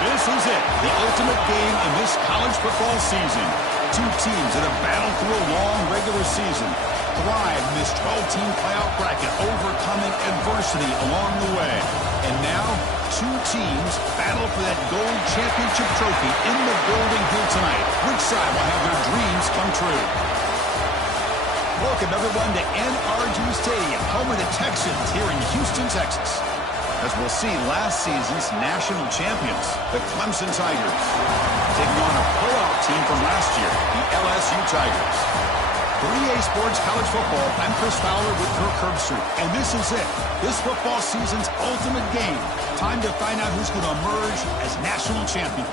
This is it, the ultimate game in this college football season. Two teams that have battled through a long regular season, thrived in this 12-team playoff bracket, overcoming adversity along the way. And now, two teams battle for that gold championship trophy in the building here tonight. Which side will have their dreams come true? Welcome, everyone, to NRG Stadium, home of the Texans here in Houston, Texas. As we'll see, last season's national champions, the Clemson Tigers, taking on a playoff team from last year, the LSU Tigers. For EA Sports College Football, I'm Chris Fowler with Kirk Herbstreit, and this is it. This football season's ultimate game. Time to find out who's going to emerge as national champion.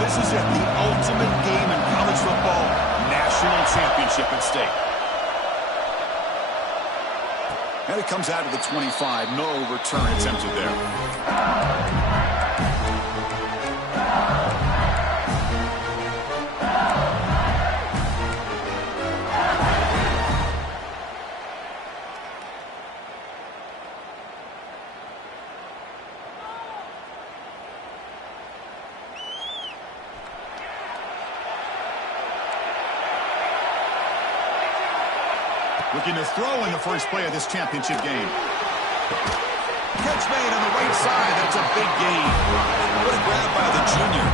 This is it, the ultimate game in college football, national championship at stake. And it comes out of the 25, no return attempted there. Looking to throw in the first play of this championship game. Catch made on the right side. That's a big gain. What a grab by the junior.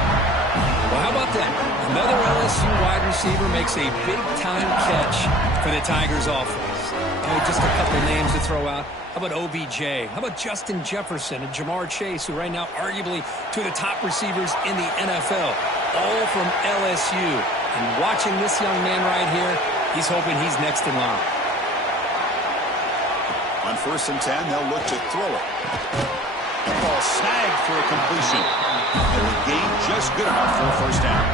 Well, how about that? Another LSU wide receiver makes a big-time catch for the Tigers offense. Oh, just a couple names to throw out. How about OBJ? How about Justin Jefferson and Jamar Chase, who right now arguably two of the top receivers in the NFL, all from LSU. And watching this young man right here, he's hoping he's next in line. On 1st and 10, they'll look to throw it. Ball snagged for a completion. And the gain just good enough for a first down.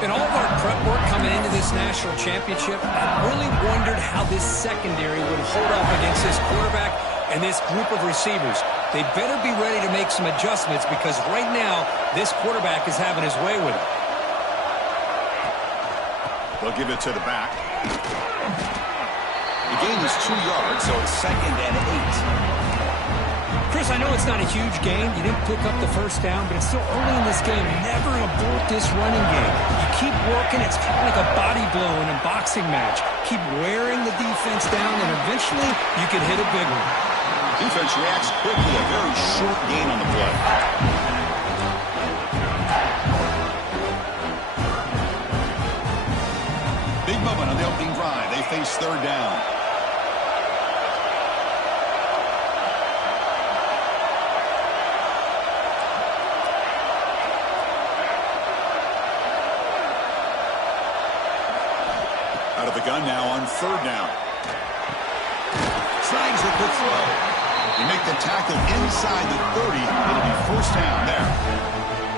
In all of our prep work coming into this national championship, I really wondered how this secondary would hold up against this quarterback and this group of receivers. They better be ready to make some adjustments because right now, this quarterback is having his way with it. They'll give it to the back. The gain is 2 yards, so it's 2nd and 8. Chris, I know it's not a huge gain. You didn't pick up the first down, but it's still early in this game. Never abort this running game. You keep working. It's kind of like a body blow in a boxing match. Keep wearing the defense down, and eventually you can hit a big one. Defense reacts quickly. A very short gain on the play. Big moment on the opening drive. They face 3rd down. Out of the gun now on 3rd down. Snags with the throw. You make the tackle inside the 30. It'll be 1st down there.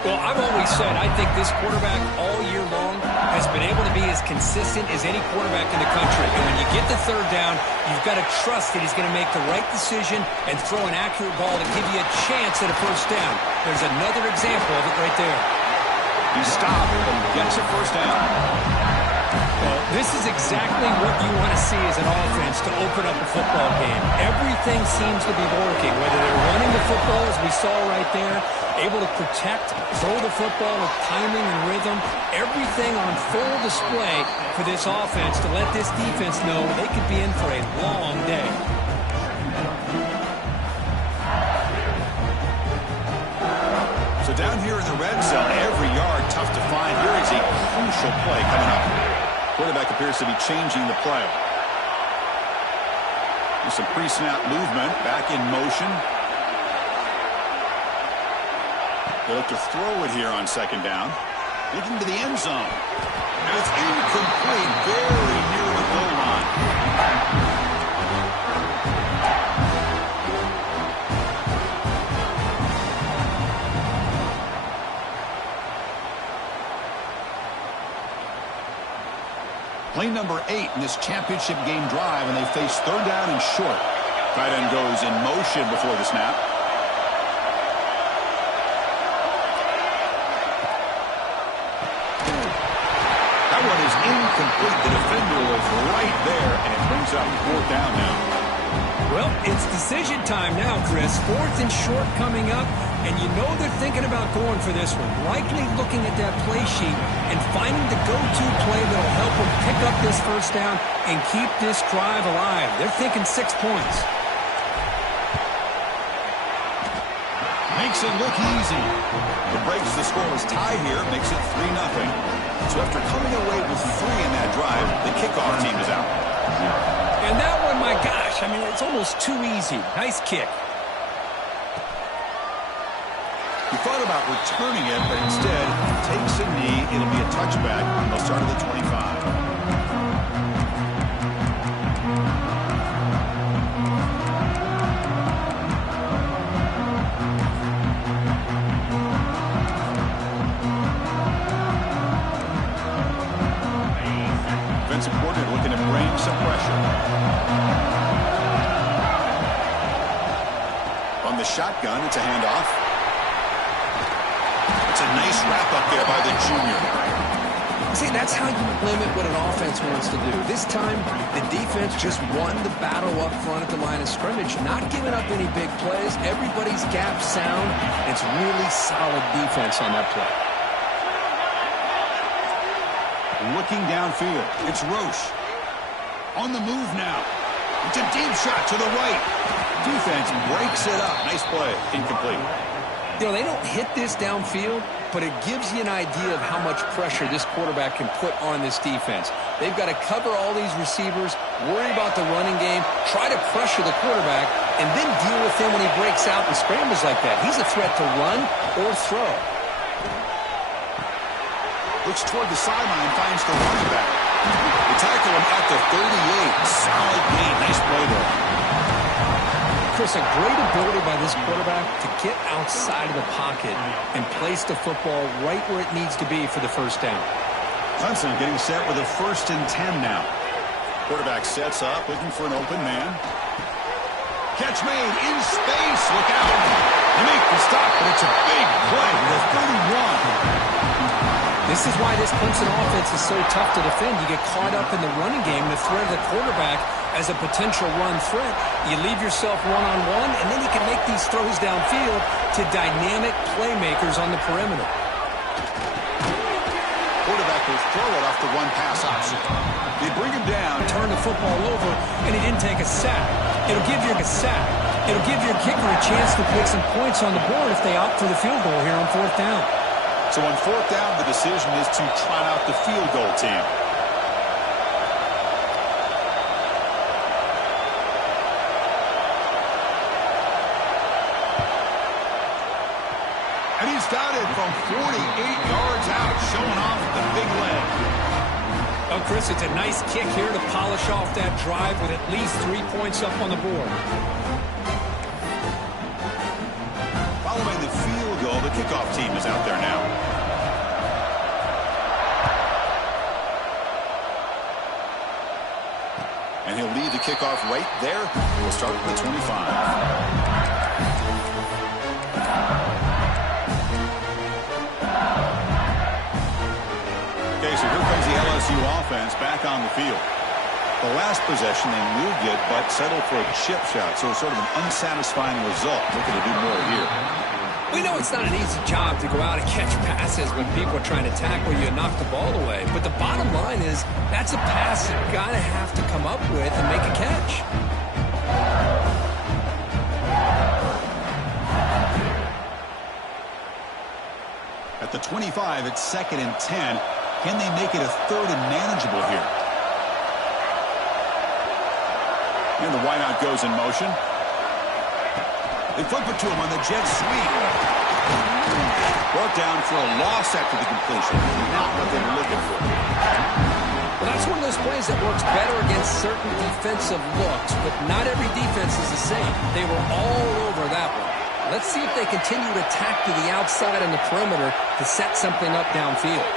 Well, I've always said I think this quarterback all year long has been able to be as consistent as any quarterback in the country. And when you get the 3rd down, you've got to trust that he's going to make the right decision and throw an accurate ball to give you a chance at a 1st down. There's another example of it right there. He stopped and gets a 1st down. Well, This is exactly what you want to see as an offense to open up a football game. Everything seems to be working, whether they're running the football, as we saw right there, able to protect, throw the football with timing and rhythm. Everything on full display for this offense to let this defense know they could be in for a long day. So down here in the red zone, every yard tough to find. Here is a crucial play coming up. Quarterback appears to be changing the play. There's some pre-snap movement, back in motion. They look to throw it here on second down. Looking to the end zone. And it's incomplete, very near the goal line. Play number 8 in this championship game drive, and they face third down and short. Tight end goes in motion before the snap. That one is incomplete. The defender was right there, and it brings up fourth down now. Well, it's decision time now, Chris. Fourth and short coming up, and you know they're thinking about going for this one. Likely looking at that play sheet and finding the go-to play that will help them pick up this first down and keep this drive alive. They're thinking 6 points. Makes it look easy. It breaks the scoreless tie here, makes it 3-0. So after coming away with 3 in that drive, the kickoff team is out. And that one, my gosh, I mean, it's almost too easy. Nice kick. He thought about returning it, but instead takes a knee. It'll be a touchback. They'll start at the 25. Defensive coordinator looking to bring some pressure. On the shotgun, it's a handoff. It's a nice wrap-up there by the junior. See, that's how you limit what an offense wants to do. This time, the defense just won the battle up front at the line of scrimmage, not giving up any big plays. Everybody's gap sound. It's really solid defense on that play. Looking downfield, it's Roche. On the move now. It's a deep shot to the right. Defense breaks it up. Nice play. Incomplete. You know, they don't hit this downfield, but it gives you an idea of how much pressure this quarterback can put on this defense. They've got to cover all these receivers, worry about the running game, try to pressure the quarterback, and then deal with him when he breaks out and scrambles like that. He's a threat to run or throw. Looks toward the sideline, finds the running back. They tackle him at the 38. Solid gain. Nice play there. Chris, a great ability by this quarterback to get outside of the pocket and place the football right where it needs to be for the first down. Clemson getting set with a 1st and 10 now. Quarterback sets up, looking for an open man. Catch made in space. Look out. They make the stop, but it's a big play to the 31. This is why this Clemson offense is so tough to defend. You get caught up in the running game, the threat of the quarterback as a potential run threat. You leave yourself one-on-one, and then you can make these throws downfield to dynamic playmakers on the perimeter. Quarterback will throw it off the one-pass option. They bring him down. Turn the football over, and he didn't take a sack. It'll give you a sack. It'll give your kicker a chance to put some points on the board if they opt for the field goal here on 4th down. So on 4th down, the decision is to trot out the field goal team. And he's got it from 48 yards out, showing off the big leg. Oh, Chris, it's a nice kick here to polish off that drive with at least 3 points up on the board. Following the field goal, the kickoff team is out there now. And he'll lead the kickoff right there. We'll start with the 25. Okay, so here comes the the LSU offense back on the field. The last possession, they moved good, but settled for a chip shot, so sort of an unsatisfying result. Looking to do more here. We know it's not an easy job to go out and catch passes when people are trying to tackle you and knock the ball away. But the bottom line is that's a pass you're going to have to come up with and make a catch. At the 25, it's 2nd and 10. Can they make it a 3rd and manageable here? And the wideout goes in motion. They flip it to him on the jet sweep. Brought down for a loss after the completion. Not what they were looking for. Well, that's one of those plays that works better against certain defensive looks, but not every defense is the same. They were all over that one. Let's see if they continue to attack to the outside and the perimeter to set something up downfield.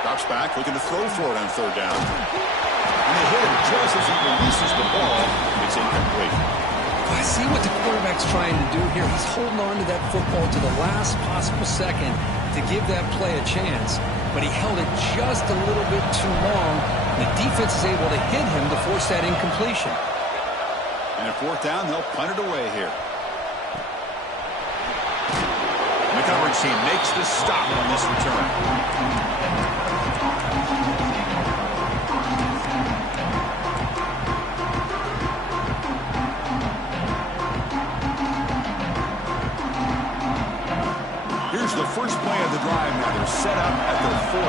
Drops back, looking to throw for it on 3rd down. And they hit him just as he releases the ball. It's incomplete. I see what the quarterback's trying to do here. He's holding on to that football to the last possible second to give that play a chance. But he held it just a little bit too long. The defense is able to hit him to force that incompletion. And at 4th down, they'll punt it away here. The coverage team makes the stop on this return. Here's the first play of the drive now. They're set up at their 40.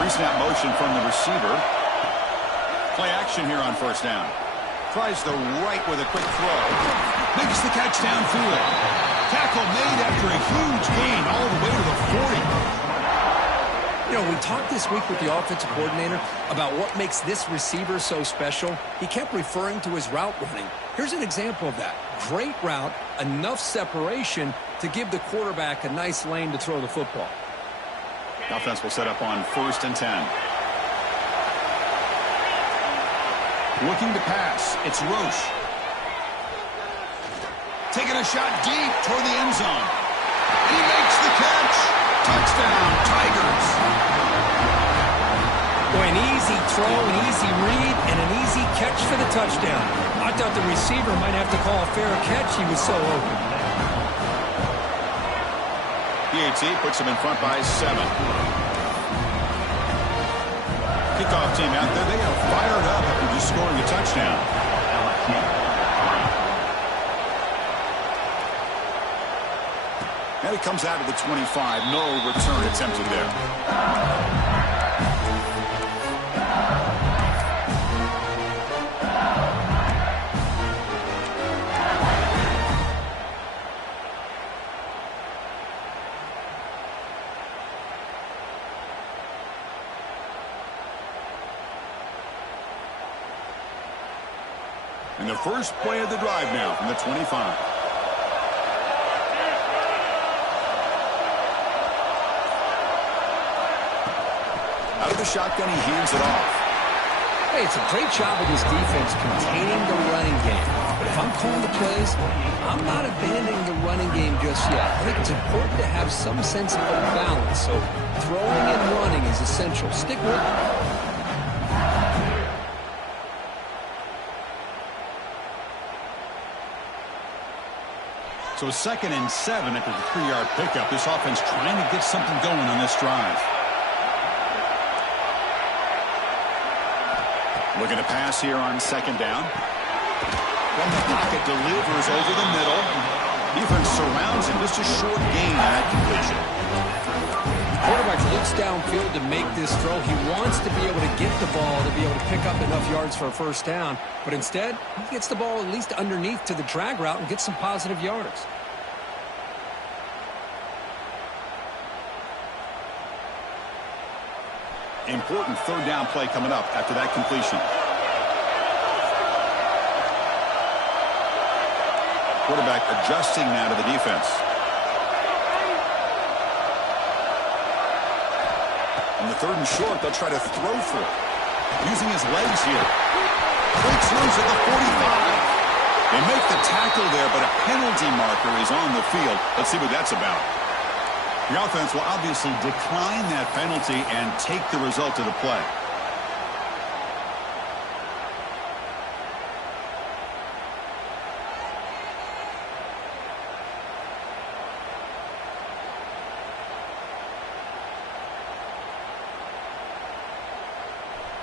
Pre-snap motion from the receiver. Play action here on 1st down. Tries the right with a quick throw. Makes the catch downfield. Tackle made after a huge gain all the way to the 40. You know, we talked this week with the offensive coordinator about what makes this receiver so special. He kept referring to his route running. Here's an example of that. Great route, enough separation to give the quarterback a nice lane to throw the football. The offense will set up on 1st and 10. Looking to pass. It's Roche. Taking a shot deep toward the end zone. He makes the catch. Touchdown, Tigers. Boy, an easy throw, an easy read, and an easy catch for the touchdown. I thought the receiver might have to call a fair catch. He was so open. PAT puts him in front by 7. Kickoff team out there. They are fired up after just scoring a touchdown. And it comes out of the 25. No return attempted there. And the first play of the drive now from the 25. Out of the shotgun, he hands it off. Hey, it's a great job of this defense containing the running game. But if I'm calling the plays, I'm not abandoning the running game just yet. I think it's important to have some sense of balance. So throwing and running is essential. Stick with it. So 2nd and 7 after the 3-yard pickup. This offense trying to get something going on this drive. Looking to pass here on 2nd down. From the pocket, delivers over the middle. Defense surrounds him. Just a short gain on that completion. Quarterback looks downfield to make this throw. He wants to be able to get the ball to be able to pick up enough yards for a 1st down. But instead, he gets the ball at least underneath to the drag route and gets some positive yards. Important 3rd down play coming up after that completion. Quarterback adjusting now to the defense. On the 3rd and short, they'll try to throw for it. Using his legs here. Breaks loose at the 45. They make the tackle there, but a penalty marker is on the field. Let's see what that's about. The offense will obviously decline that penalty and take the result of the play.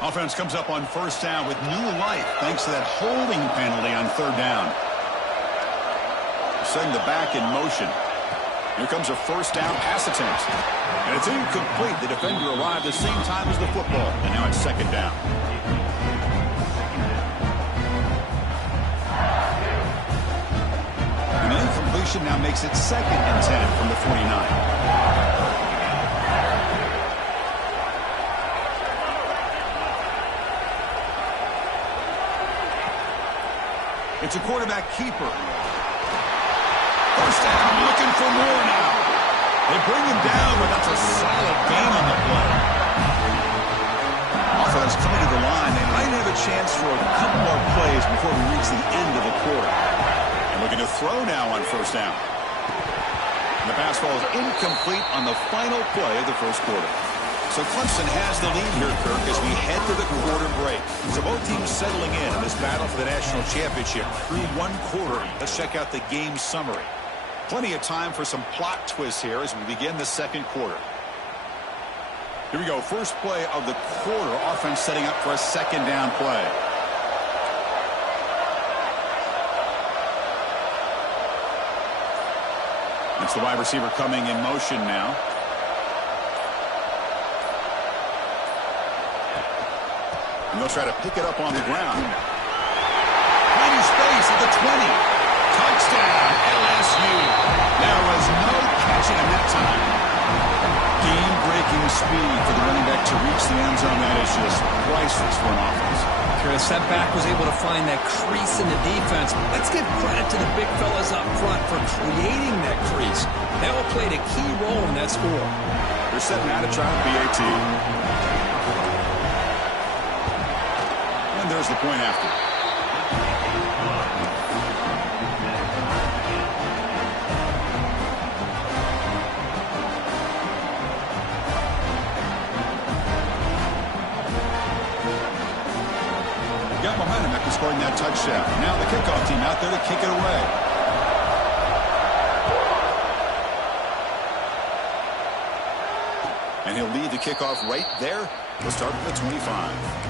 Offense comes up on first down with new life thanks to that holding penalty on third down. Setting the back in motion. Here comes a first down pass attempt. And it's incomplete. The defender arrived the same time as the football. And now it's second down. And the incompletion now makes it 2nd and 10 from the 49. It's a quarterback keeper. First down, looking for more now. They bring him down, but that's a solid gain on the play. Offense coming to the line. They might have a chance for a couple more plays before we reach the end of the quarter. And looking to throw now on first down. And the pass ball is incomplete on the final play of the first quarter. So Clemson has the lead here, Kirk, as we head to the quarter break. So both teams settling in this battle for the national championship through one quarter. Let's check out the game summary. Plenty of time for some plot twists here as we begin the second quarter. Here we go. First play of the quarter. Offense setting up for a second down play. It's the wide receiver coming in motion now. And they'll try to pick it up on the ground. Plenty of space at the 20. Touchdown, LSU. There was no catching him that time. Game-breaking speed for the running back to reach the end zone. That is just priceless for an offense. Chris, that back was able to find that crease in the defense. Let's give credit to the big fellas up front for creating that crease. They all played a key role in that score. They're setting out to try a PAT. And there's the point after. Got momentum after scoring that touchdown. Now the kickoff team out there to kick it away. And he'll lead the kickoff right there. We'll start from the 25.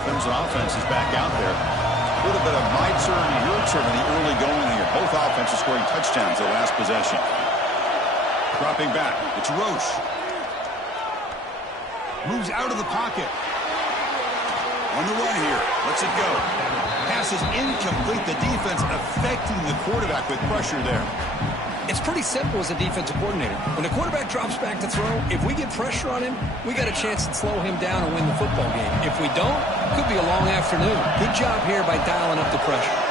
Clemson offense is back out there. A little bit of my turn, your turn in the early going here. Both offenses scoring touchdowns their last possession. Dropping back. It's Roche. Moves out of the pocket. On the run here. Lets it go. Pass is incomplete. The defense affecting the quarterback with pressure there. It's pretty simple as a defensive coordinator. When the quarterback drops back to throw, if we get pressure on him, we got a chance to slow him down and win the football game. If we don't, it could be a long afternoon. Good job here by dialing up the pressure.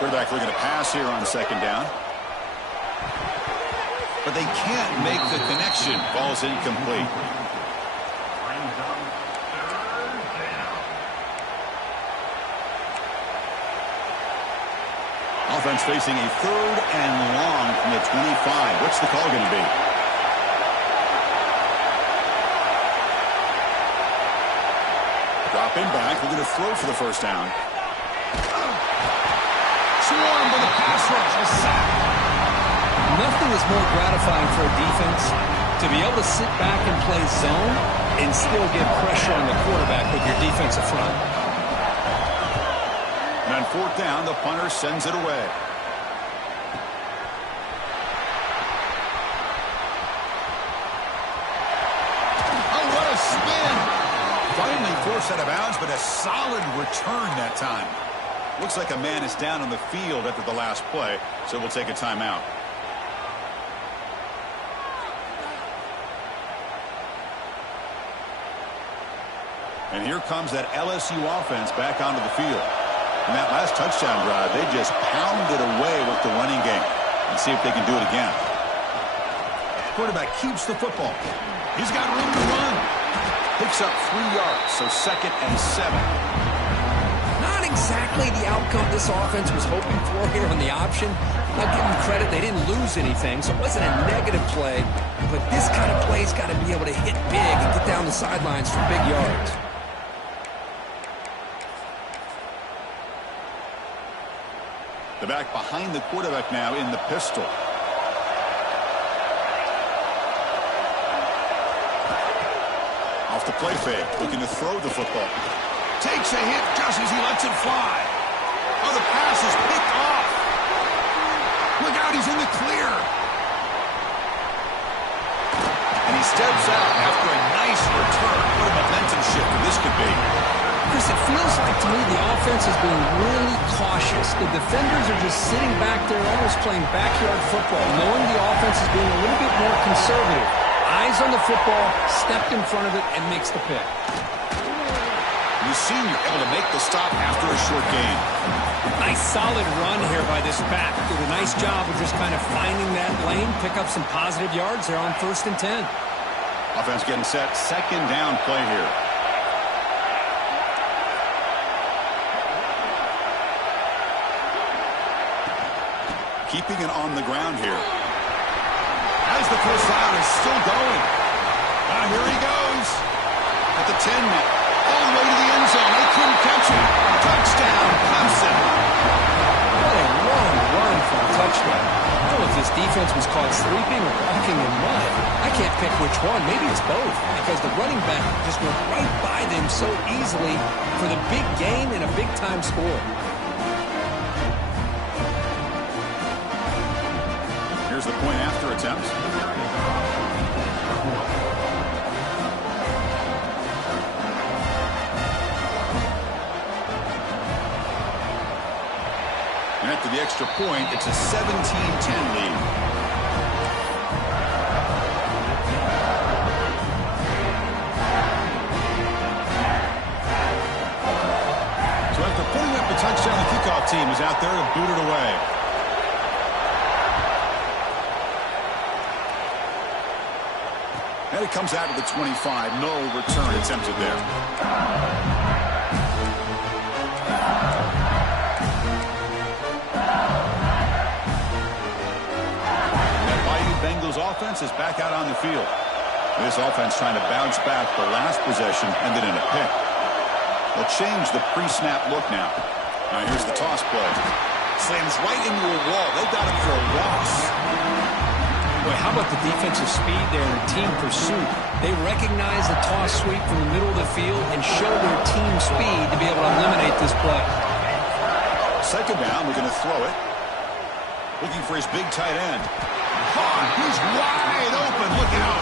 Quarterback looking to pass here on second down. But they can't make the connection. Ball's incomplete. Offense facing a 3rd and long from the 25. What's the call going to be? Dropping back. We're going to throw for the first down. Swarmed by the pass rush. A sack. Nothing is more gratifying for a defense to be able to sit back and play zone and still get pressure on the quarterback with your defensive front. And on 4th down, the punter sends it away. Oh, what a spin! Finally forced out of bounds, but a solid return that time. Looks like a man is down on the field after the last play, so we'll take a timeout. And here comes that LSU offense back onto the field. In that last touchdown drive, they just pounded away with the running game. Let's see if they can do it again. Quarterback keeps the football. He's got room to run. Picks up 3 yards, so 2nd and 7. Not exactly the outcome this offense was hoping for here on the option. I'll give them credit. They didn't lose anything, so it wasn't a negative play. But this kind of play's got to be able to hit big and get down the sidelines for big yards. The back behind the quarterback now in the pistol. Off the play fake, looking to throw the football. Takes a hit just as he lets it fly. Oh, the pass is picked off. Look out, he's in the clear. And he steps out after a nice return. What a momentum shifter this could be. Chris, it feels like to me the offense is being really cautious. The defenders are just sitting back there almost playing backyard football, knowing the offense is being a little bit more conservative. Eyes on the football, stepped in front of it, and makes the pick. You see you're able to make the stop after a short gain. Nice solid run here by this back. Did a nice job of just kind of finding that lane, pick up some positive yards there on 1st and 10. Offense getting set, 2nd down play here. Keeping it on the ground here. As the first down is still going. Here he goes. At the 10 now. All the way to the end zone. They couldn't catch him. Touchdown, Clemson. What a long run for a touchdown. I don't know if this defense was caught sleeping or walking in mud. I can't pick which one. Maybe it's both. Because the running back just went right by them so easily for the big gain and a big-time score. Here's the point after attempt. And after the extra point, it's a 17-10 lead. So after putting up the touchdown, the kickoff team is out there to boot it away. And it comes out of the 25. No return attempted there. That Bayou Bengals offense is back out on the field. This offense trying to bounce back. The last possession ended in a pick. They'll change the pre-snap look now. Now here's the toss play. Slams right into a wall. They got it for a loss. Boy, how about the defensive speed there and team pursuit? They recognize the toss sweep from the middle of the field and show their team speed to be able to eliminate this play. 2nd down, we're going to throw it. Looking for his big tight end. He's wide open. Look out.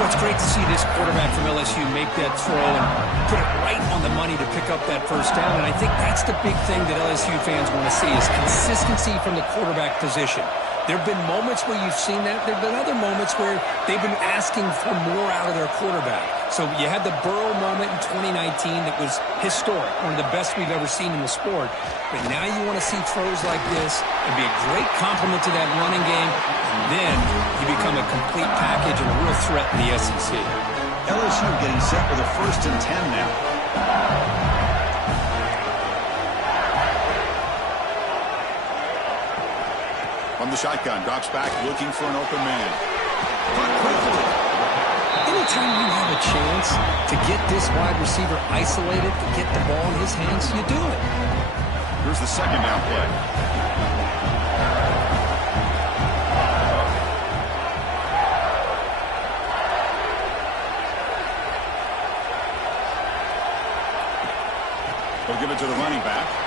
Well, it's great to see this quarterback from LSU make that throw and put it right on the money to pick up that 1st down. And I think that's the big thing that LSU fans want to see is consistency from the quarterback position. There have been moments where you've seen that. There have been other moments where they've been asking for more out of their quarterback. So you had the Burrow moment in 2019 that was historic, one of the best we've ever seen in the sport. But now you want to see throws like this and be a great complement to that running game, and then you become a complete package and a real threat in the SEC. LSU getting set with a 1st and 10 now. From the shotgun, drops back, looking for an open man. But quickly. Anytime you have a chance to get this wide receiver isolated, to get the ball in his hands, you do it. Here's the 2nd down play. They'll give it to the running back.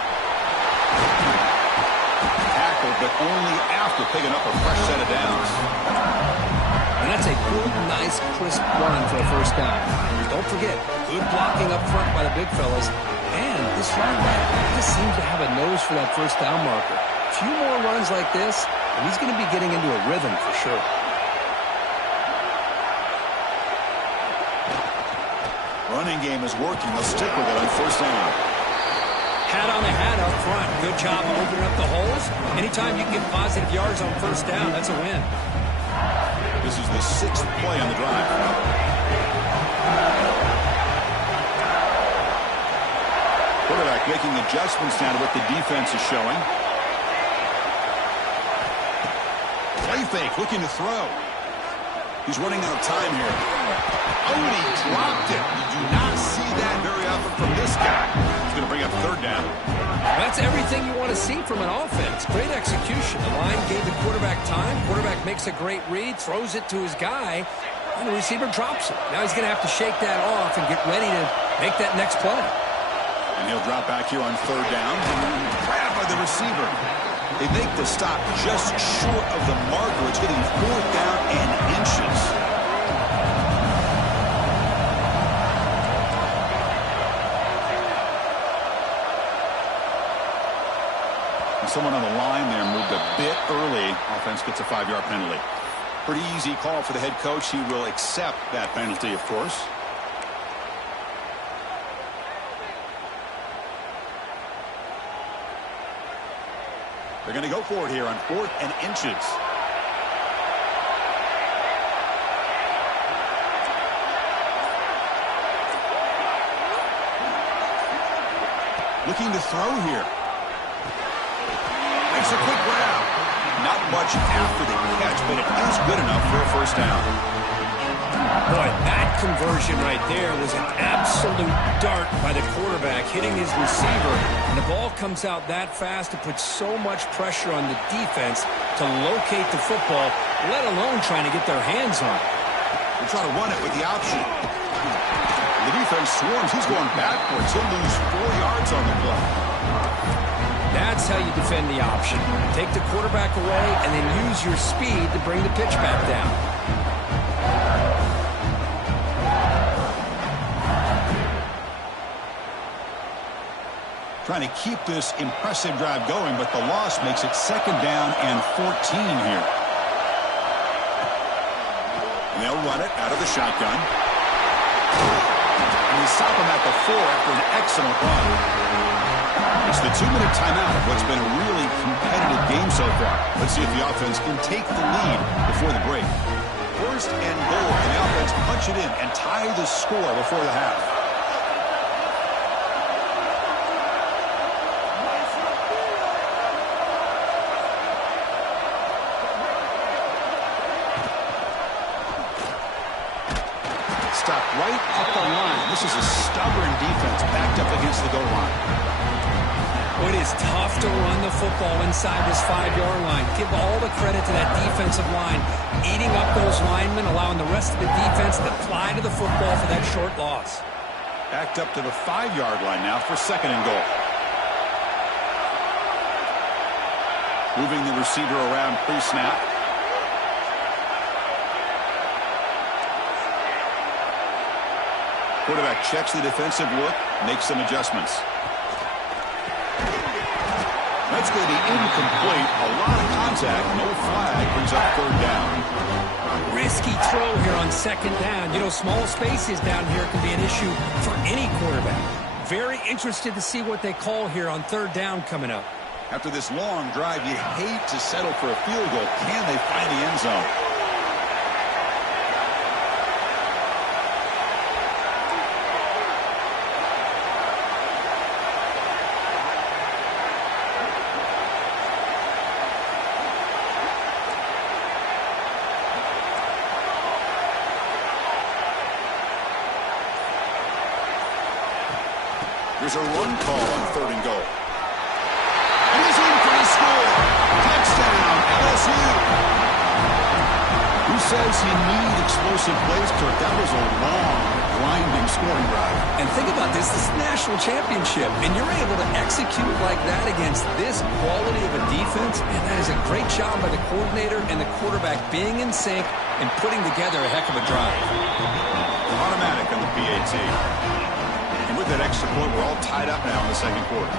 But only after picking up a fresh set of downs. And that's a good, nice, crisp run for a 1st down. Don't forget, good blocking up front by the big fellas. And this running back just seems to have a nose for that 1st down marker. A few more runs like this, and he's going to be getting into a rhythm for sure. Running game is working. They'll stick with it on first down. Hat on the hat up front. Good job of opening up the holes. Anytime you can get positive yards on first down, that's a win. This is the 6th play on the drive. Quarterback making adjustments now to what the defense is showing. Play fake, looking to throw. He's running out of time here. Oh, and he dropped it. You do not see that very often from this guy. He's going to bring up third down. That's everything you want to see from an offense. Great execution. The line gave the quarterback time. Quarterback makes a great read, throws it to his guy, and the receiver drops it. Now he's going to have to shake that off and get ready to make that next play. And he'll drop back here on third down. Grabbed by the receiver. They make the stop just short of the marker. It's getting 4th down and inches. And someone on the line there moved a bit early. Offense gets a 5-yard penalty. Pretty easy call for the head coach. He will accept that penalty, of course. They're going to go for it here on 4th and inches. Looking to throw here. Makes a quick grab. Not much after the catch, but it is good enough for a first down. Boy, that conversion right there was an absolute dart by the quarterback hitting his receiver. And the ball comes out that fast. It puts so much pressure on the defense to locate the football, let alone trying to get their hands on it. They're trying to run it with the option. The defense swarms. He's going backwards. He'll lose 4 yards on the play. That's how you defend the option. Take the quarterback away and then use your speed to bring the pitch back down. Trying to keep this impressive drive going, but the loss makes it 2nd down and 14 here. And they'll run it out of the shotgun. And they stop him at the 4 after an excellent run. It's the 2-minute timeout of what's been a really competitive game so far. Let's see if the offense can take the lead before the break. 1st and goal, and the offense punch it in and tie the score before the half. Stopped right at the line. This is a stubborn defense backed up against the goal line. It is tough to run the football inside this 5-yard line. Give all the credit to that defensive line, eating up those linemen, allowing the rest of the defense to fly to the football for that short loss. Backed up to the 5-yard line now for 2nd and goal. Moving the receiver around pre-snap. Quarterback checks the defensive look, makes some adjustments. That's going to be incomplete. A lot of contact, no flag, brings up 3rd down. Risky throw here on 2nd down. You know, small spaces down here can be an issue for any quarterback. Very interested to see what they call here on 3rd down coming up. After this long drive, you hate to settle for a field goal. Can they find the end zone? There's a run call on 3rd and goal. And he's in for the score. Touchdown, LSU. Who says you need explosive plays, Kirk? That was a long, grinding scoring drive. And think about this. This is the national championship, and you're able to execute like that against this quality of a defense, and that is a great job by the coordinator and the quarterback being in sync and putting together a heck of a drive. Automatic on the PAT. And with that extra point, we're all tied up now in the 2nd quarter.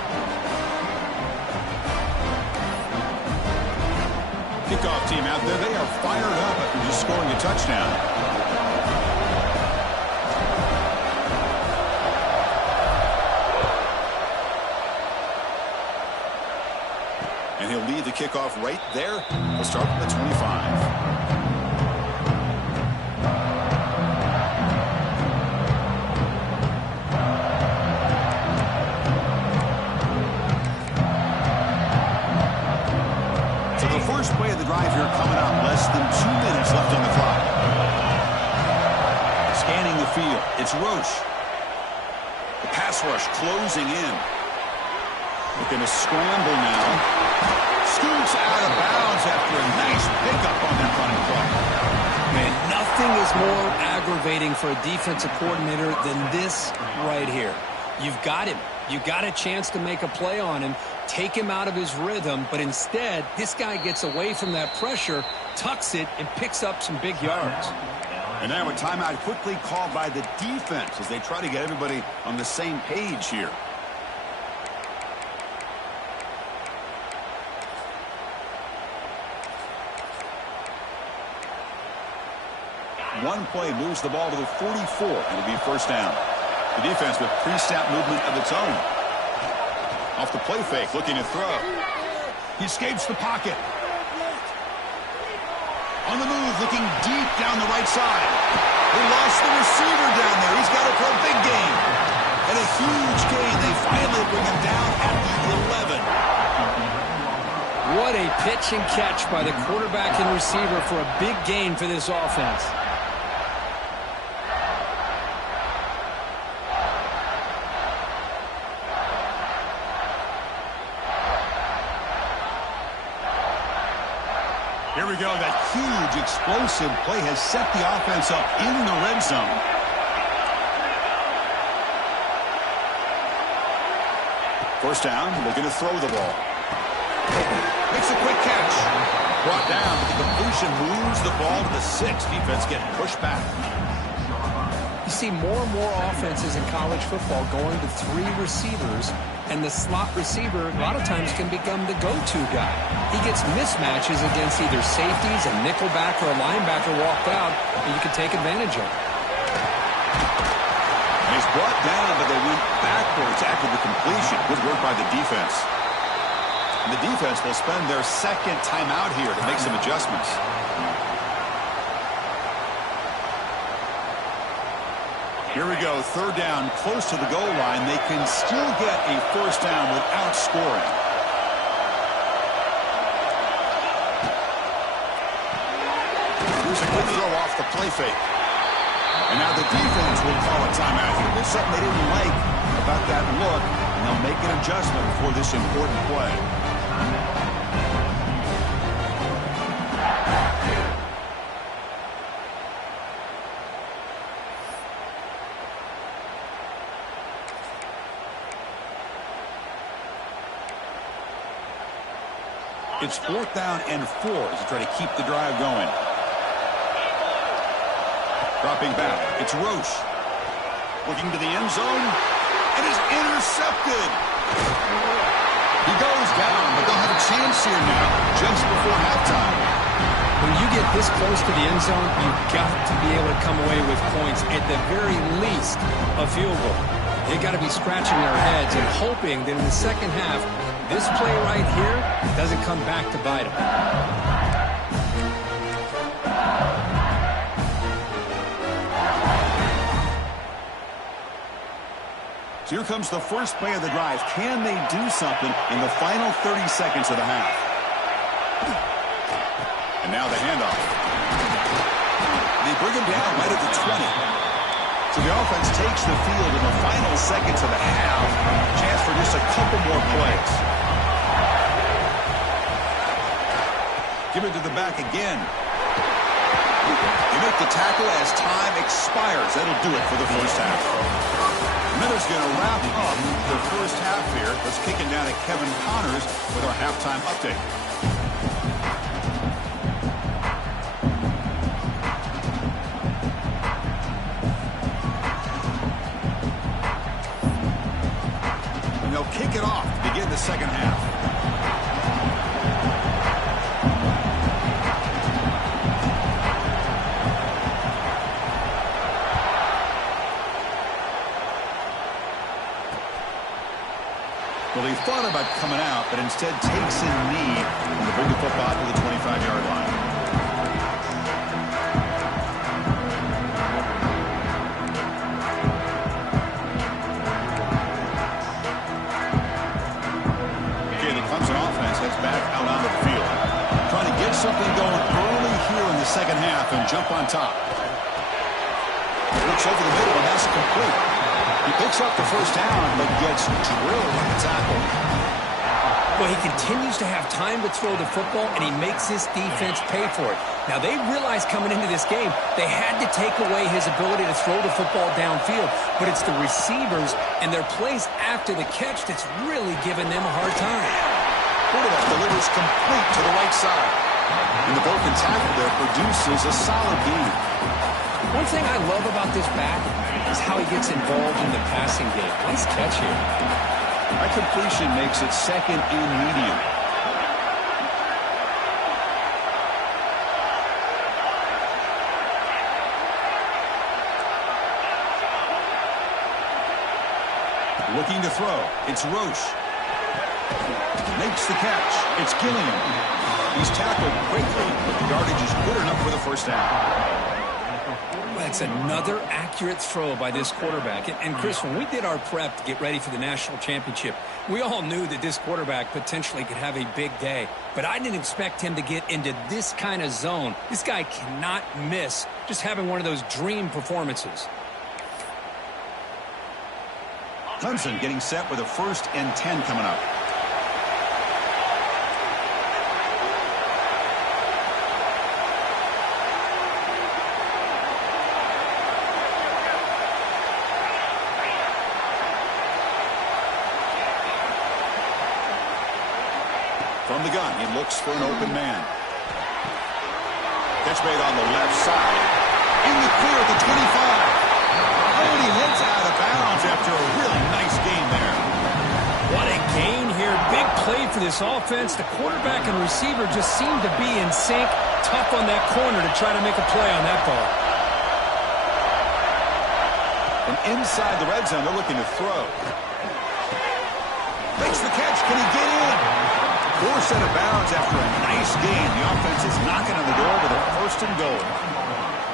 Kickoff team out there, they are fired up after just scoring a touchdown. to kick off right there. We'll start from the 25. First play of the drive here coming up. Less than 2 minutes left on the clock. Scanning the field. It's Roche. The pass rush closing in. Looking to scramble now. Scoots out of bounds after a nice pickup on that running play. Man, nothing is more aggravating for a defensive coordinator than this right here. You've got him. You got a chance to make a play on him, take him out of his rhythm, but instead, this guy gets away from that pressure, tucks it, and picks up some big yards. And now a timeout quickly called by the defense as they try to get everybody on the same page here. One play moves the ball to the 44. It'll be first down. The defense with pre-snap movement of its own. Off the play fake, looking to throw. He escapes the pocket. On the move, looking deep down the right side. They lost the receiver down there. He's got it for a big gain. And a huge gain. They finally bring him down at the 11. What a pitch and catch by the quarterback and receiver for a big gain for this offense. Here we go. That huge explosive play has set the offense up in the red zone. First down, looking to throw the ball. Makes a quick catch. Brought down. The completion moves the ball to the 6. Defense getting pushed back. You see more and more offenses in college football going to 3 receivers, and the slot receiver a lot of times can become the go-to guy. He gets mismatches against either safeties, a nickelback, or a linebacker walked out, and you can take advantage of it. And he's brought down, but they went backwards after the completion. Good work by the defense. And the defense will spend their second timeout here to make some adjustments. Here we go, third down, close to the goal line. They can still get a first down without scoring. Here's a good throw off the play fake. And now the defense will call a timeout here. There's something they didn't like about that look, and they'll make an adjustment for this important play. It's fourth down and 4 as they try to keep the drive going. Dropping back, it's Roche. Looking to the end zone, and is intercepted. He goes down, but they'll have a chance here now just before halftime. When you get this close to the end zone, you've got to be able to come away with points, at the very least, a field goal. They've got to be scratching their heads and hoping that in the second half, this play right here doesn't come back to bite them. So here comes the first play of the drive. Can they do something in the final 30 seconds of the half? And now the handoff. They bring him down right at the 20. So the offense takes the field in the final seconds of the half. Chance for just a couple more plays. Give it to the back again. They make the tackle as time expires. That'll do it for the first half. Miller's going to wrap up the first half here. Let's kick it down to Kevin Connors with our halftime update. And they'll kick it off to begin the second half. Well, he thought about coming out, but instead takes a knee and will bring the football to the 25-yard line. Okay, the Clemson offense heads back out onto the field. Trying to get something going early here in the second half and jump on top. Looks over the middle, and that's complete. He picks up the first down, but gets drilled on the tackle. Well, he continues to have time to throw the football, and he makes his defense pay for it. Now, they realized coming into this game they had to take away his ability to throw the football downfield, but it's the receivers and their plays after the catch that's really giving them a hard time. Quarterback delivers complete to the right side. And the broken tackle there produces a solid gain. One thing I love about this back is how he gets involved in the passing game. Nice catch here. That completion makes it second and medium. Looking to throw. It's Roche. Makes the catch. It's Gilliam. He's tackled quickly, but the yardage is good enough for the first down. That's another accurate throw by this quarterback. And Chris, when we did our prep to get ready for the national championship, we all knew that this quarterback potentially could have a big day. But I didn't expect him to get into this kind of zone. This guy cannot miss just having one of those dream performances. Clemson getting set with a 1st and 10 coming up. From the gun, he looks for an open man. Catch made on the left side. In the clear at the 25. Oh, and he hits out of bounds after a really nice gain there. What a gain here. Big play for this offense. The quarterback and receiver just seem to be in sync. Tough on that corner to try to make a play on that ball. From inside the red zone, they're looking to throw. Makes the catch. Can he get in? Forced out of bounds after a nice gain. The offense is knocking on the door with a 1st and goal.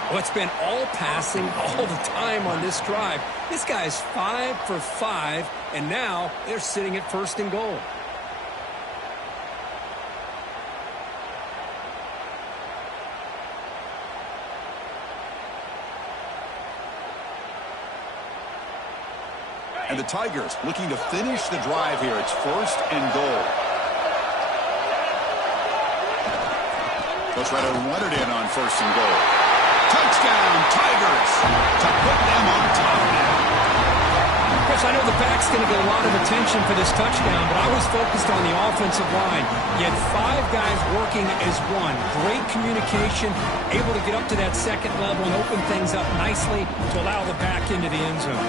Well, it's been all passing all the time on this drive. This guy's 5 for 5, and now they're sitting at 1st and goal. And the Tigers looking to finish the drive here. It's 1st and goal. Coach Redder wanted in on 1st and goal. Touchdown, Tigers, to put them on top now. Chris, I know the back's going to get a lot of attention for this touchdown, but I was focused on the offensive line. You had 5 guys working as one. Great communication, able to get up to that 2nd level and open things up nicely to allow the back into the end zone.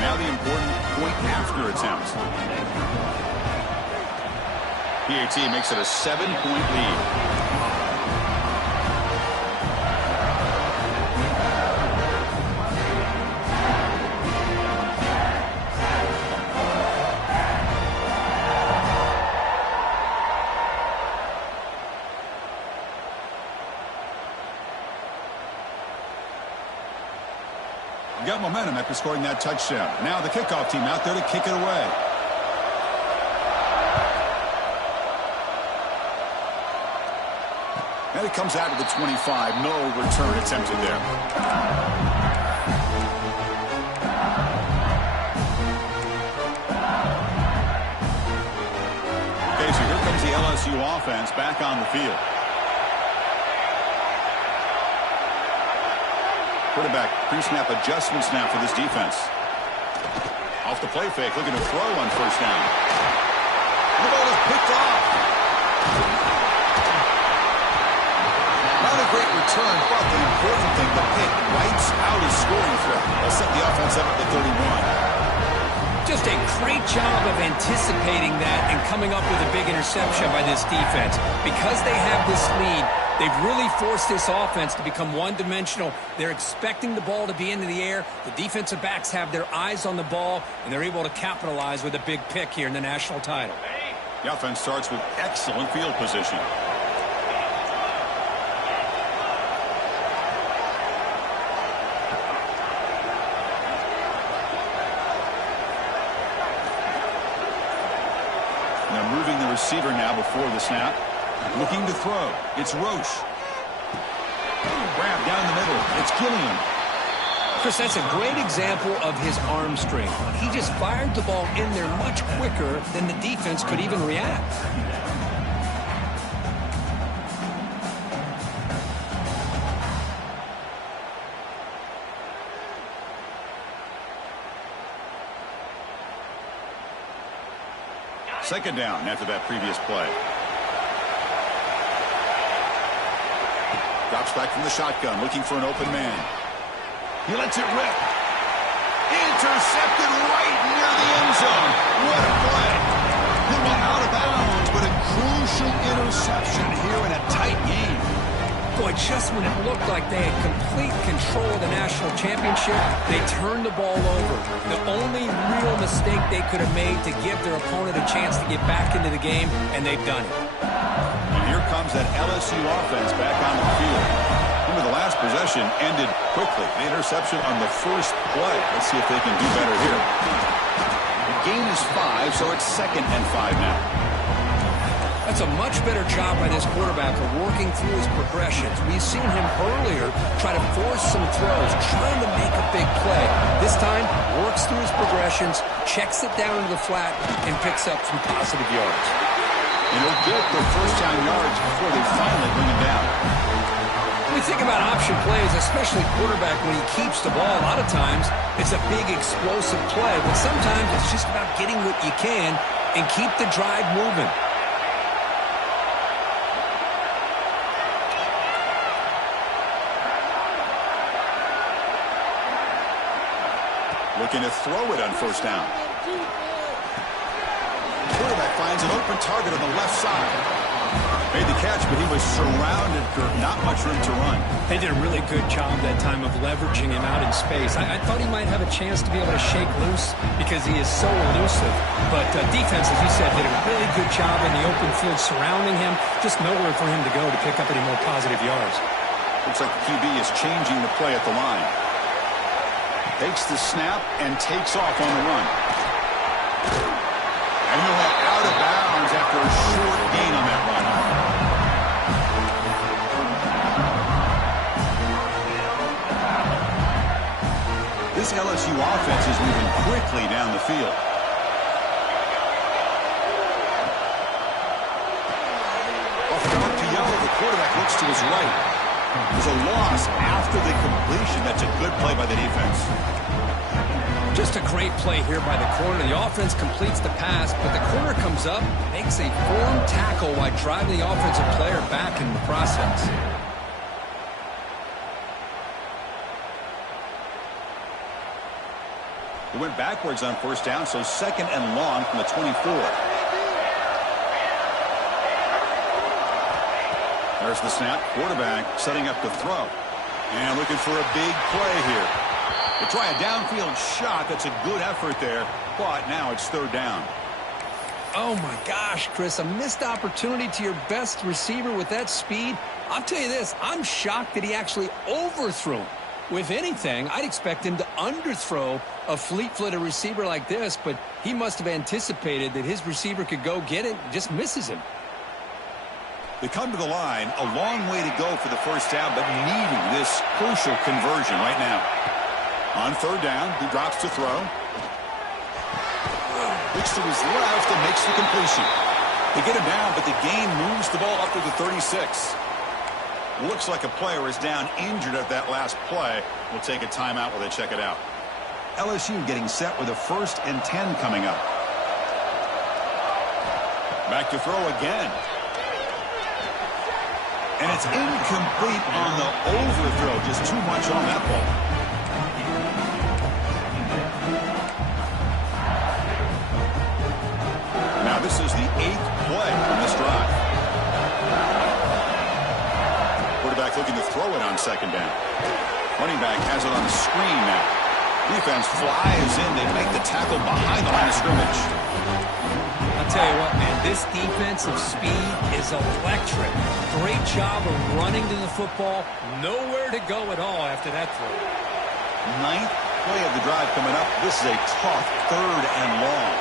Now the important point after attempt. PAT makes it a 7-point lead. Got momentum after scoring that touchdown. Now the kickoff team out there to kick it away. And it comes out of the 25. No return attempted there. Okay, so here comes the LSU offense back on the field. Quarterback pre-snap adjustments now for this defense. Off the play fake, looking to throw on 1st down. The ball is picked off. Not a great return, but the important thing, the pick wipes out his scoring threat. They'll set the offense up at the 31. Just a great job of anticipating that and coming up with a big interception by this defense. Because they have this lead, they've really forced this offense to become one-dimensional. They're expecting the ball to be into the air. The defensive backs have their eyes on the ball, and they're able to capitalize with a big pick here in the national title. The offense starts with excellent field position. They're moving the receiver now before the snap. Looking to throw. It's Roche. Grab down the middle. It's Gilliam. Chris, that's a great example of his arm strength. He just fired the ball in there much quicker than the defense could even react. Second down after that previous play. Drops back from the shotgun, looking for an open man. He lets it rip. Intercepted right near the end zone. What a play. He went out of bounds, but a crucial interception here in a tight game. Boy, just when it looked like they had complete control of the national championship, they turned the ball over. The only real mistake they could have made to give their opponent a chance to get back into the game, and they've done it. And here comes that LSU offense back on the field. Remember, the last possession ended quickly. The interception on the first play. Let's see if they can do better here. The gain is 5, so it's 2nd and 5 now. That's a much better job by this quarterback of working through his progressions. We've seen him earlier try to force some throws, trying to make a big play. This time, works through his progressions, checks it down into the flat, and picks up some positive yards. And he'll get the first down yards before they finally bring him down. When we think about option plays, especially quarterback, when he keeps the ball, a lot of times it's a big explosive play, but sometimes it's just about getting what you can and keep the drive moving. Looking to throw it on first down. Quarterback finds an open target on the left side. Made the catch, but he was surrounded for not much room to run. They did a really good job that time of leveraging him out in space. I thought he might have a chance to be able to shake loose because he is so elusive. But defense, as you said, did a really good job in the open field surrounding him. Just nowhere for him to go to pick up any more positive yards. Looks like the QB is changing the play at the line. Takes the snap and takes off on the run. And he'll have out of bounds after a short gain on that run. This LSU offense is moving quickly down the field. Off the mark to Yellow, the quarterback looks to his right. There's a loss after the completion. That's a good play by the defense. Just a great play here by the corner. The offense completes the pass, but the corner comes up, makes a firm tackle while driving the offensive player back in the process. He went backwards on first down, so 2nd and long from the 24. There's the snap. Quarterback setting up the throw. And looking for a big play here. They try a downfield shot. That's a good effort there. But now it's 3rd down. Oh, my gosh, Chris. A missed opportunity to your best receiver with that speed. I'll tell you this. I'm shocked that he actually overthrew him. If anything, I'd expect him to underthrow a fleet-footed receiver like this. But he must have anticipated that his receiver could go get it and just misses him. They come to the line, a long way to go for the first down, but needing this crucial conversion right now. On 3rd down, he drops to throw. Looks to his left and makes the completion. They get him down, but the gain moves the ball up to the 36. Looks like a player is down injured at that last play. We'll take a timeout while they check it out. LSU getting set with a 1st and 10 coming up. Back to throw again. And it's incomplete on the overthrow. Just too much on that ball. quarterback looking to throw it on second down. Running back has it on the screen now. Defense flies in. They make the tackle behind the line of scrimmage. I'll tell you what, man, this defensive speed is electric. Great job of running to the football. Nowhere to go at all after that throw. Ninth play of the drive coming up. This is a tough 3rd and long.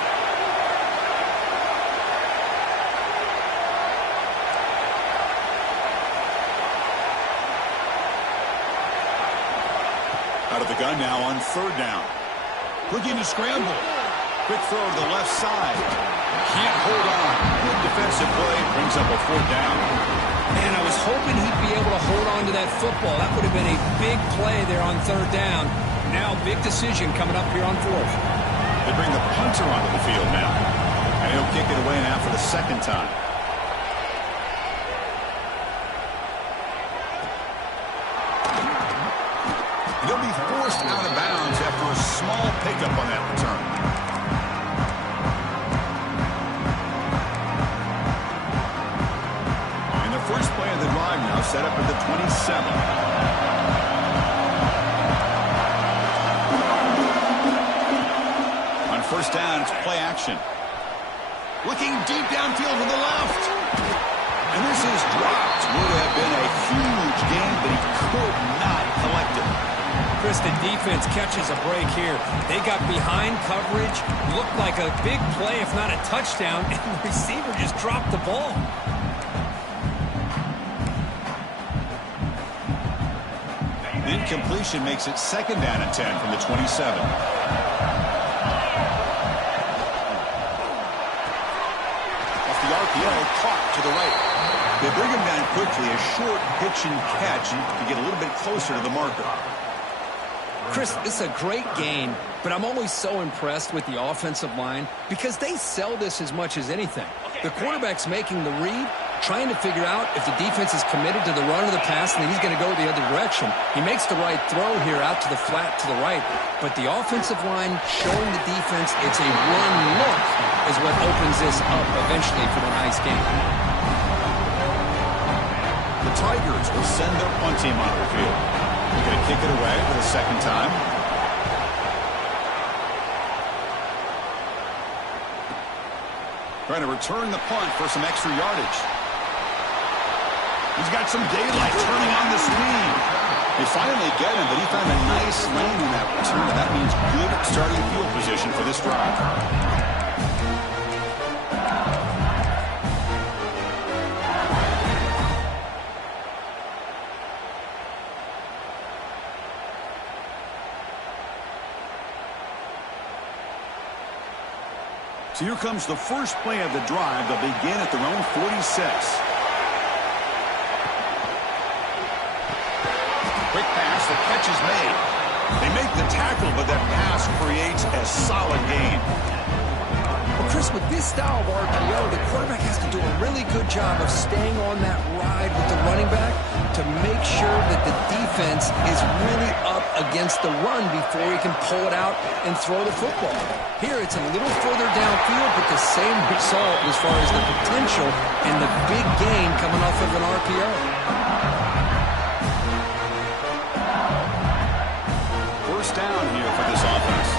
Out of the gun now on 3rd down. Looking to scramble. Quick throw to the left side. Can't hold on. Good defensive play. Brings up a 4th down. Man, I was hoping he'd be able to hold on to that football. That would have been a big play there on 3rd down. Now, big decision coming up here on 4th. They bring the punter onto the field now. And he'll kick it away now for the 2nd time. He'll be forced out of bounds after a small pickup on that return. And the first play of the drive now set up at the 27. On 1st down, it's play action. Looking deep downfield to the left. And this is dropped. Would have been a huge gain, but he could not collect it. Chris, the defense catches a break here. They got behind coverage, looked like a big play, if not a touchdown, and the receiver just dropped the ball. Incompletion makes it 2nd down and 10 from the 27. Off the RPO, caught to the right. They bring him down quickly, a short pitch and catch to get a little bit closer to the marker. Chris, this is a great game, but I'm always so impressed with the offensive line because they sell this as much as anything. The quarterback's making the read, trying to figure out if the defense is committed to the run or the pass, and then he's going to go the other direction. He makes the right throw here out to the flat to the right, but the offensive line showing the defense it's a run look is what opens this up eventually for the nice game. The Tigers will send their punt team onto the field. They're going to kick it away for the 2nd time. Trying to return the punt for some extra yardage. He's got some daylight turning on the speed. They finally get him, but he found a nice lane in that return. That means good starting field position for this drive. So here comes the first play of the drive. They'll begin at their own 46. Quick pass, the catch is made. They make the tackle, but that pass creates a solid gain. Well, Chris, with this style of RPO, the quarterback has to do a really good job of staying on that ride with the running back to make sure that the defense is really up against the run before he can pull it out and throw the football. Here, it's a little further downfield, but the same result as far as the potential and the big gain coming off of an RPO. First down here for this offense.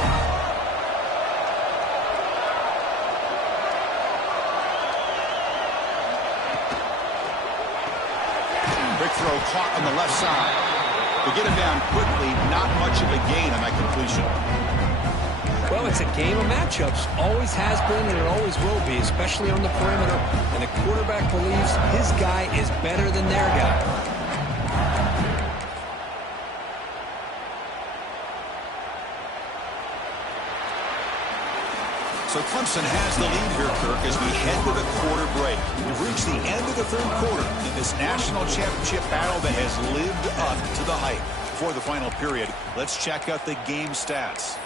Quick throw caught on the left side. To get him down quickly, not much of a gain on that completion. Well, it's a game of matchups. Always has been and it always will be, especially on the perimeter. And the quarterback believes his guy is better than their guy. So Clemson has the lead here, Kirk, as we head to the quarter break. We've reached the end of the 3rd quarter in this national championship battle that has lived up to the hype. Before the final period, let's check out the game stats.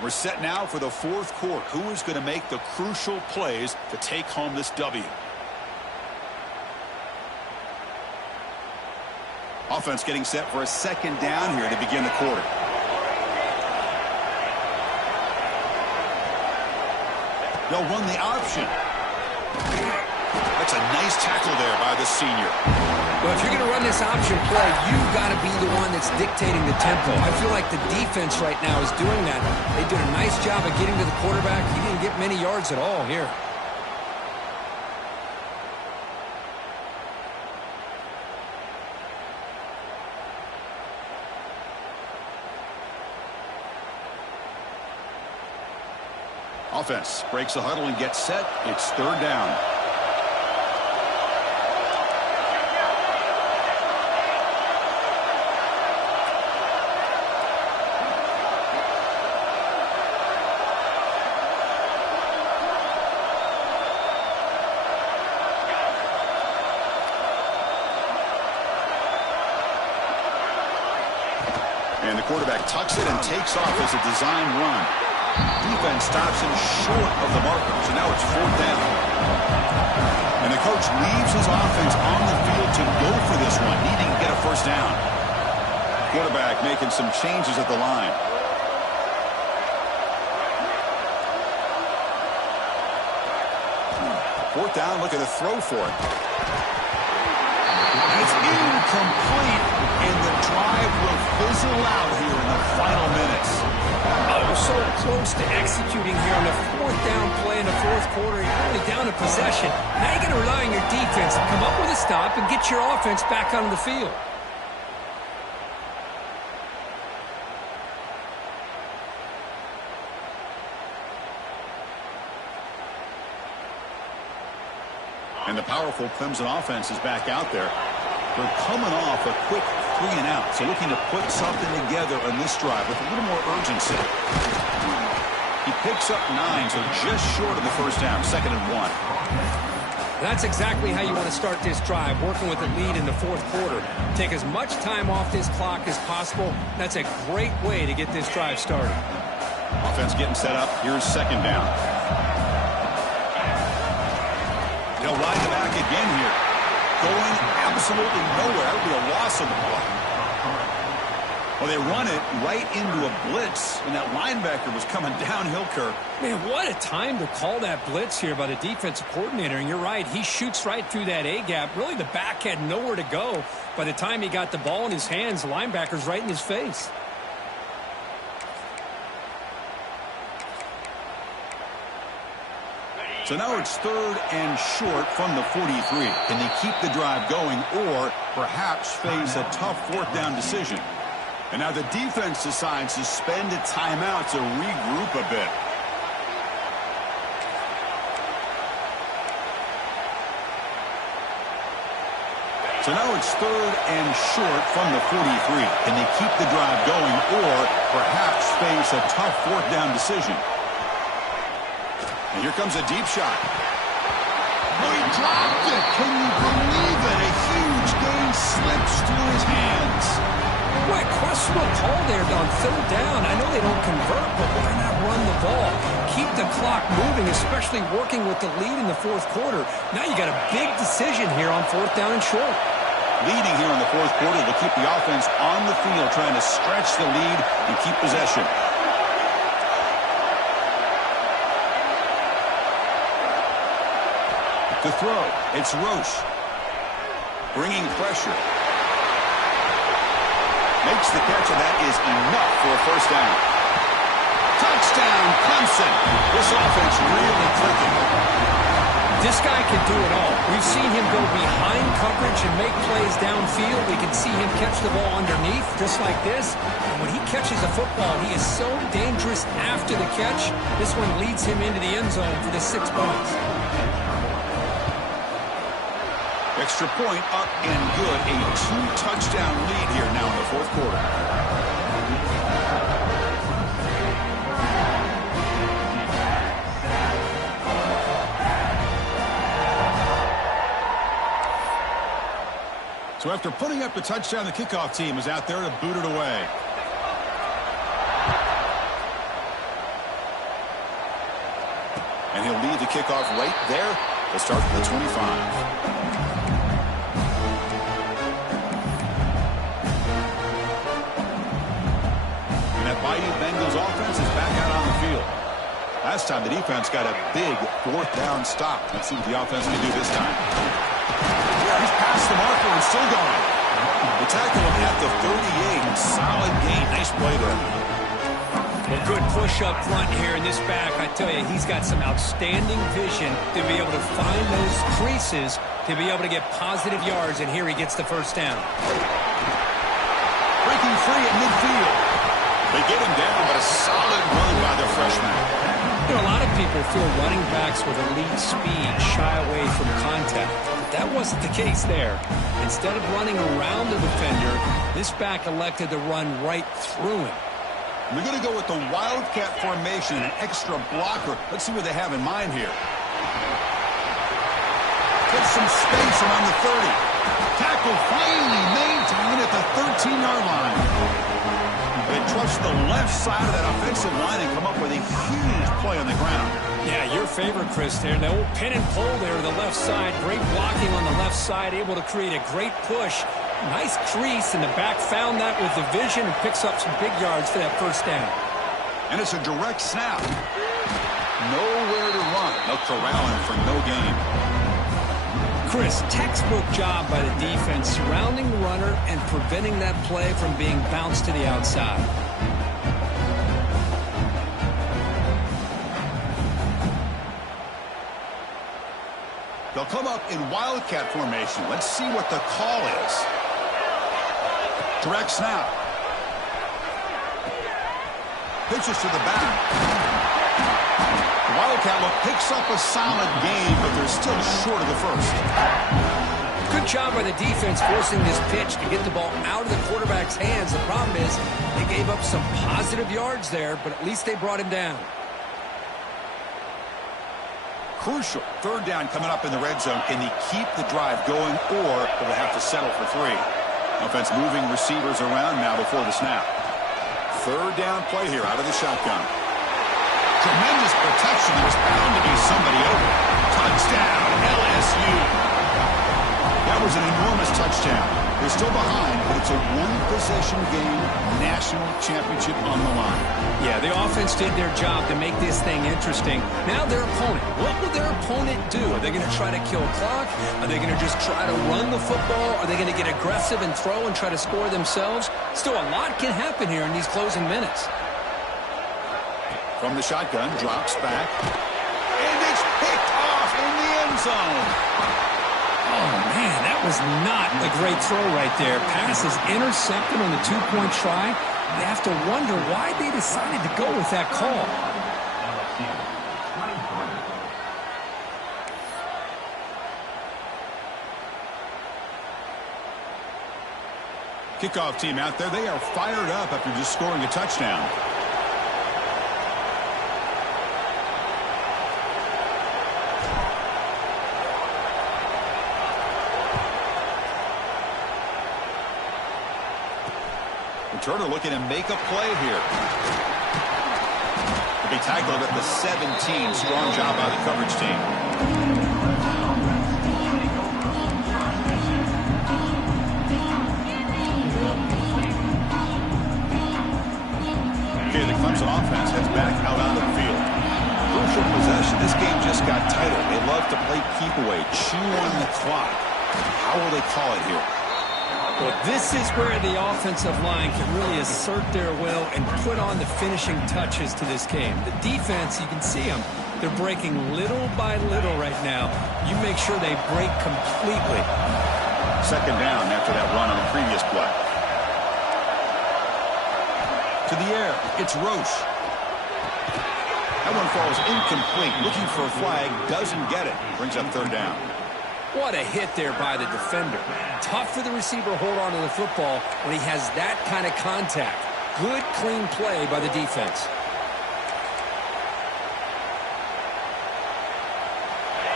We're set now for the 4th quarter. Who is going to make the crucial plays to take home this W? Offense getting set for a 2nd down here to begin the quarter. They'll run the option. That's a nice tackle there by the senior. Well, if you're going to run this option play, you've got to be the one that's dictating the tempo. I feel like the defense right now is doing that. They did a nice job of getting to the quarterback. He didn't get many yards at all here. Offense breaks the huddle and gets set. It's third down. And the quarterback tucks it and takes off as a design run. Defense stops him short of the marker, so now it's fourth down. And the coach leaves his offense on the field to go for this one, needing to get a first down. Quarterback making some changes at the line. Fourth down, looking to throw for it. It's incomplete, and the drive will fizzle out here in the final minutes. Oh, so close to executing here on the fourth down play in the fourth quarter. You're only down a possession. Now you're going to rely on your defense to come up with a stop and get your offense back on the field. And the powerful Clemson offense is back out there. They're coming off a quick 3-and-out, so looking to put something together on this drive with a little more urgency. He picks up 9, so just short of the first down, 2nd and 1. That's exactly how you want to start this drive, working with a lead in the fourth quarter. Take as much time off this clock as possible. That's a great way to get this drive started. Offense getting set up. Here's 2nd down. They'll ride the back again here. Going absolutely nowhere. That would be a loss of the ball. Well, they run it right into a blitz, and that linebacker was coming downhill, Kirk. Man, what a time to call that blitz here by the defensive coordinator. And you're right, he shoots right through that A-gap. Really, the back had nowhere to go. By the time he got the ball in his hands, the linebacker's right in his face. So now it's 3rd and short from the 43. Can they keep the drive going or perhaps face a tough 4th down decision? And now the defense decides to spend a timeout to regroup a bit. So now it's 3rd and short from the 43. Can they keep the drive going or perhaps face a tough 4th down decision? And here comes a deep shot. Oh, he dropped it. Can you believe it? A huge gain slips through his hands. What questionable call there on 3rd down. I know they don't convert, but why not run the ball? Keep the clock moving, especially working with the lead in the fourth quarter. Now you got a big decision here on 4th down and short. Leading here in the fourth quarter to keep the offense on the field, trying to stretch the lead and keep possession. To throw, it's Roche. Bringing pressure. Makes the catch, and that is enough for a first down. Touchdown, Clemson. This offense really clicking. This guy can do it all. We've seen him go behind coverage and make plays downfield. We can see him catch the ball underneath, just like this. And when he catches a football, he is so dangerous after the catch. This one leads him into the end zone for the 6 points. Extra point up and good. A 2-touchdown lead here now in the fourth quarter. So after putting up the touchdown, the kickoff team is out there to boot it away. And he'll lead the kickoff right there to start from the 25. Bayou Bengals offense is back out on the field. Last last time, the defense got a big fourth down stop. Let's see what the offense can do this time. He's past the marker and still going. The tackle him at the 38. Solid gain. Nice play there. Well, good push up front here in this back. I tell you, he's got some outstanding vision to be able to find those creases, to be able to get positive yards, and here he gets the first down. Breaking free at midfield. They get him down, but a solid run by the freshman. You know, a lot of people feel running backs with elite speed shy away from contact. But that wasn't the case there. Instead of running around the defender, this back elected to run right through him. We're going to go with the Wildcat formation, an extra blocker. Let's see what they have in mind here. Get some space around the 30. Tackle finally maintained at the 13-yard line. They trust the left side of that offensive line and come up with a huge play on the ground. Yeah, your favorite, Chris, there. The old pin and pull there to the left side. Great blocking on the left side, able to create a great push. Nice crease, and the back found that with the vision and picks up some big yards for that first down. And it's a direct snap. Nowhere to run. They'll corral him for no gain. Chris, textbook job by the defense surrounding the runner and preventing that play from being bounced to the outside. They'll come up in Wildcat formation. Let's see what the call is. Direct snap. Pitches to the back. The Wildcat look picks up a solid gain, but they're still short of the first. Good job by the defense forcing this pitch to get the ball out of the quarterback's hands. The problem is they gave up some positive yards there, but at least they brought him down. Crucial. Third down coming up in the red zone. Can they keep the drive going, or will they have to settle for 3? Offense moving receivers around now before the snap. Third down play here out of the shotgun. Tremendous protection. There was bound to be somebody open. Touchdown, LSU. That was an enormous touchdown. They're still behind, but it's a one-possession game, national championship on the line. Yeah, the offense did their job to make this thing interesting. Now their opponent. What will their opponent do? Are they going to try to kill clock? Are they going to just try to run the football? Are they going to get aggressive and throw and try to score themselves? Still, a lot can happen here in these closing minutes. From the shotgun, drops back. And it's picked off in the end zone. Oh, man, that was not a great throw right there. Pass is intercepted on the two-point try. You have to wonder why they decided to go with that call. Kickoff team out there. They are fired up after just scoring a touchdown. Turner looking to make a play here. To be tackled at the 17. Strong job by the coverage team. Okay, the Clemson offense heads back out onto the field. Crucial possession. This game just got tighter. They love to play keep away, chew on the clock. How will they call it here? Well, this is where the offensive line can really assert their will and put on the finishing touches to this game. The defense, you can see them. They're breaking little by little right now. You make sure they break completely. Second down after that run on the previous play. To the air. It's Roche. That one falls incomplete. Looking for a flag. Doesn't get it. Brings up third down. What a hit there by the defender. Tough for the receiver to hold on to the football when he has that kind of contact. Good, clean play by the defense.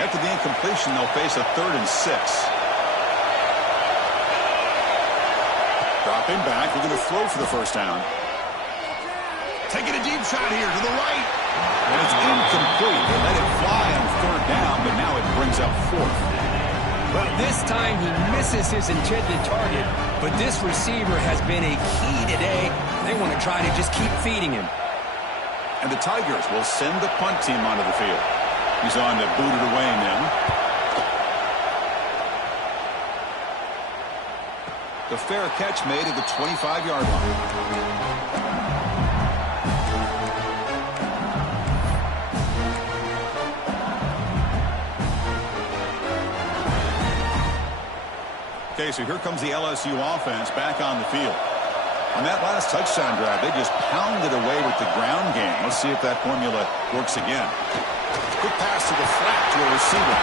After the incompletion, they'll face a 3rd and 6. Dropping back. We're going to throw for the first down. Taking a deep shot here to the right. And it's incomplete. They let it fly on 3rd down, but now it brings up 4th. Well, this time he misses his intended target, but this receiver has been a key today. They want to try to just keep feeding him. And the Tigers will send the punt team onto the field. He's on to boot it away now. The fair catch made at the 25-yard line. Okay, so here comes the LSU offense back on the field. On that last touchdown drive, they just pounded away with the ground game. Let's see if that formula works again. Good pass to the flat to a receiver.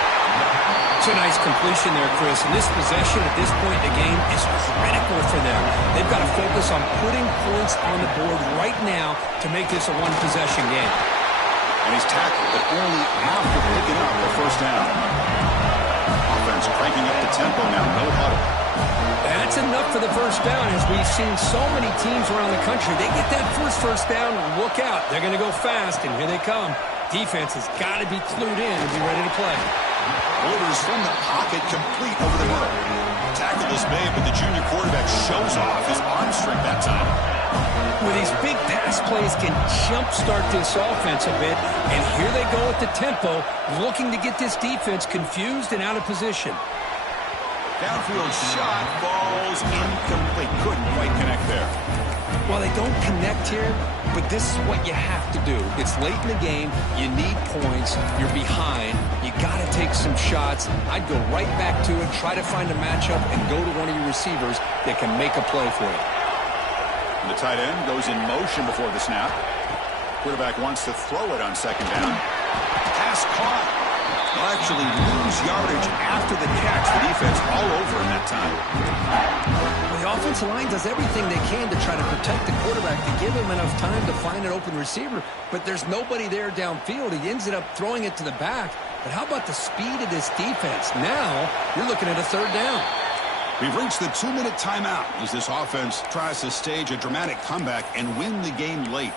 It's a nice completion there, Chris. And this possession at this point in the game is critical for them. They've got to focus on putting points on the board right now to make this a one-possession game. And he's tackled, but only after picking up the first down. Offense cranking up the tempo now, no huddle. That's enough for the first down. As we've seen so many teams around the country, they get that first down, look out. They're going to go fast, and here they come. Defense has got to be clued in and be ready to play. Orders from the pocket, complete over the middle. Tackle is made, but the junior quarterback shows off his arm strength that time. With these big pass plays can jumpstart this offense a bit, and here they go at the tempo, looking to get this defense confused and out of position. Downfield shot falls incomplete. Couldn't quite connect there. Well, they don't connect here, but this is what you have to do. It's late in the game. You need points. You're behind. You got to take some shots. I'd go right back to it, try to find a matchup, and go to one of your receivers that can make a play for you. And the tight end goes in motion before the snap. Quarterback wants to throw it on second down. Pass caught. They'll actually lose yardage after the catch. The defense all over him that time. Well, the offensive line does everything they can to try to protect the quarterback, to give him enough time to find an open receiver, but there's nobody there downfield. He ends up throwing it to the back. But how about the speed of this defense? Now you're looking at a third down. We've reached the 2-minute timeout as this offense tries to stage a dramatic comeback and win the game late.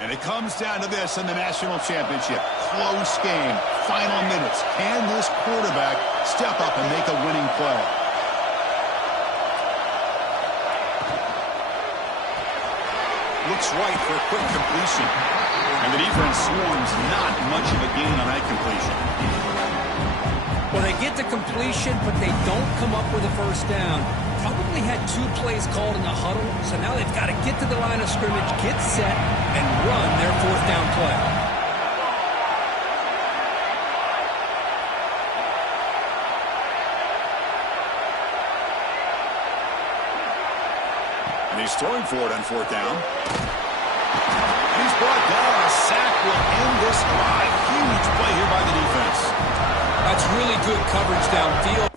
And it comes down to this in the national championship. Close game, final minutes. Can this quarterback step up and make a winning play? Looks right for a quick completion. And the defense swarms not much of a gain on that completion. Well, they get the completion, but they don't come up with a first down. Probably had 2 plays called in the huddle, so now they've got to get to the line of scrimmage, get set, and run their fourth down play. And he's throwing for it on fourth down. And he's brought down. A sack will end this drive. Huge play here by the defense. That's really good coverage downfield.